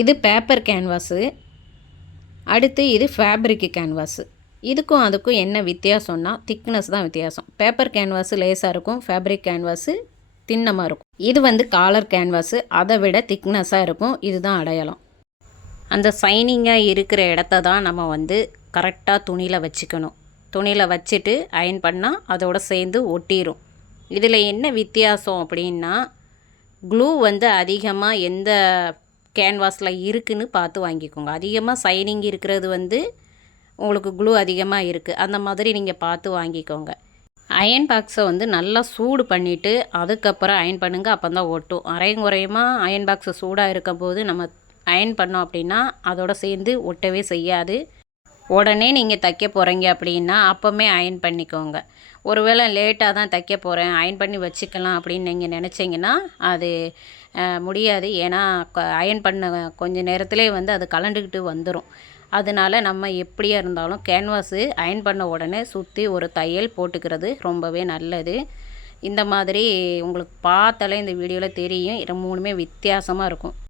இது paper canvas. அடுத்து இது ஃபேப்ரிக் கேன்வாஸு. இதுக்கும் அதுக்கும் என்ன வித்தியாசம்னா திக்னஸ் தான் வித்தியாசம். பேப்பர் கேன்வாஸு லேசாக இருக்கும், ஃபேப்ரிக் கேன்வாஸு தின்னமாக இருக்கும். இது வந்து காலர் கேன்வாஸு, அதை விட திக்னஸாக இருக்கும். இதுதான் அடையாளம். அந்த சைனிங்காக இருக்கிற இடத்த தான் நம்ம வந்து கரெக்டாக துணியில் வச்சுக்கணும். துணியில் வச்சுட்டு அயன் பண்ணால் அதோட சேர்ந்து ஒட்டிடும். இதில் என்ன வித்தியாசம் அப்படின்னா, க்ளூ வந்து அதிகமாக எந்த கேன்வாஸில் இருக்குதுன்னு பார்த்து வாங்கிக்கோங்க. அதிகமாக சைனிங் இருக்கிறது வந்து உங்களுக்கு க்ளூ அதிகமாக இருக்குது, அந்த மாதிரி நீங்கள் பார்த்து வாங்கிக்கோங்க. அயன் பாக்ஸை வந்து நல்லா சூடு பண்ணிவிட்டு அதுக்கப்புறம் அயன் பண்ணுங்கள், அப்போ தான் ஒட்டும். அரையும் குறையுமாக அயன் பாக்ஸை சூடாக இருக்கும் போது நம்ம அயன் பண்ணோம் அப்படின்னா அதோட சேர்ந்து ஒட்டவே செய்யாது. உடனே நீங்கள் தைக்க போகிறீங்க அப்படின்னா அப்போவுமே அயன் பண்ணிக்கோங்க. ஒருவேளை லேட்டாக தான் தைக்க போகிறேன், அயன் பண்ணி வச்சுக்கலாம் அப்படின்னு நீங்கள் நினச்சிங்கன்னா அது முடியாது. ஏன்னா அயன் பண்ண கொஞ்சம் நேரத்திலே வந்து அது கலண்டுக்கிட்டு வந்துடும். அதனால் நம்ம எப்படியா இருந்தாலும் கேன்வாஸு அயன் பண்ண உடனே சுற்றி ஒரு தையல் போட்டுக்கிறது ரொம்பவே நல்லது. இந்த மாதிரி உங்களுக்கு பார்த்தாலே இந்த வீடியோவில் தெரியும், 3மே வித்தியாசமாக இருக்கும்.